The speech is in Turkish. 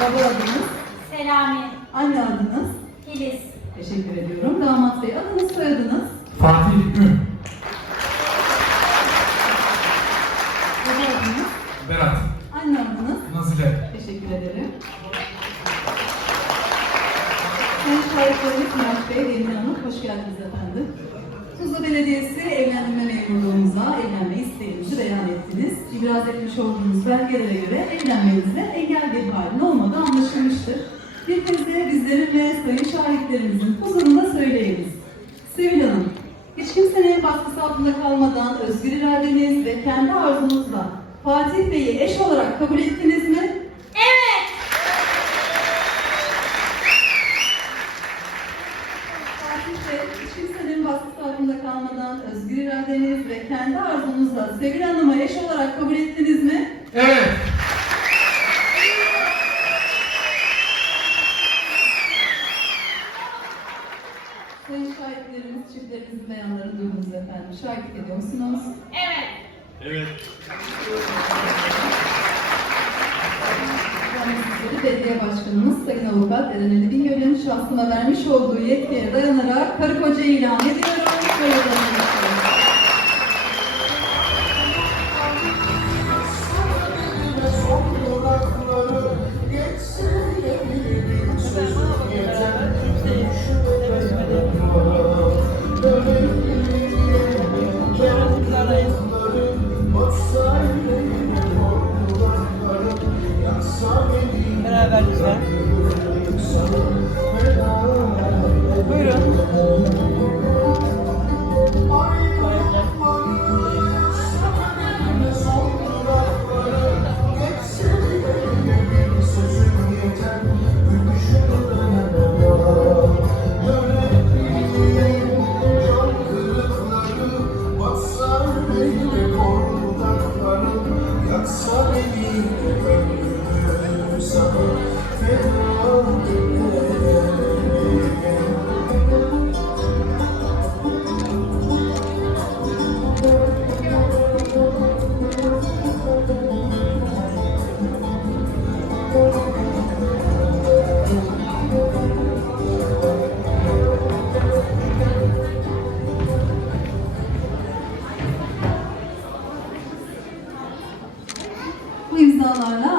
Baba adınız, Selami, anne adınız. Filiz, Teşekkür ediyorum. Damat bey adınız, soyadınız. Fatih Ün. Baba adınız, Berat. anne adınız. Nazile. Teşekkür ederim. Sayın şahitlerimiz Murat Bey Emine Hanım, hoş geldiniz efendim. Tuzla Belediyesi evlendirme memurluğumuza evlenme isteğinizi beyan ettiniz. İbraz etmiş olduğunuz belgelere göre evlenmenizde engel bir halin olmadığı anlaşılmıştır. Bir kez de bizlerin ve sayın şahitlerimizin huzurunda söyleyiniz. Sevil Hanım, hiç kimsenin baskısı altında kalmadan özgür iradeniz ve kendi arzunuzla Fatih Bey'i eş olarak kabul ettiniz mi? Evet, Fatih Bey, hiç kimsenin baskısı altında kalmadan özgür iradeniz ve kendi arzunuzla Sevil Hanım'ı eş olarak kabul ettiniz mi? Evet. Sayın şahitlerimiz çiftlerinizin beyanlarını duydunuz efendim. Şahitlik ediyor musunuz? evet, Evet. Sizleri belediye başkanımız Sayın Avukat Eren Ali Bingöl'ün şahsıma vermiş olduğu yetkiye dayanarak karı koca ilan ediyorum. Böyle imzalarla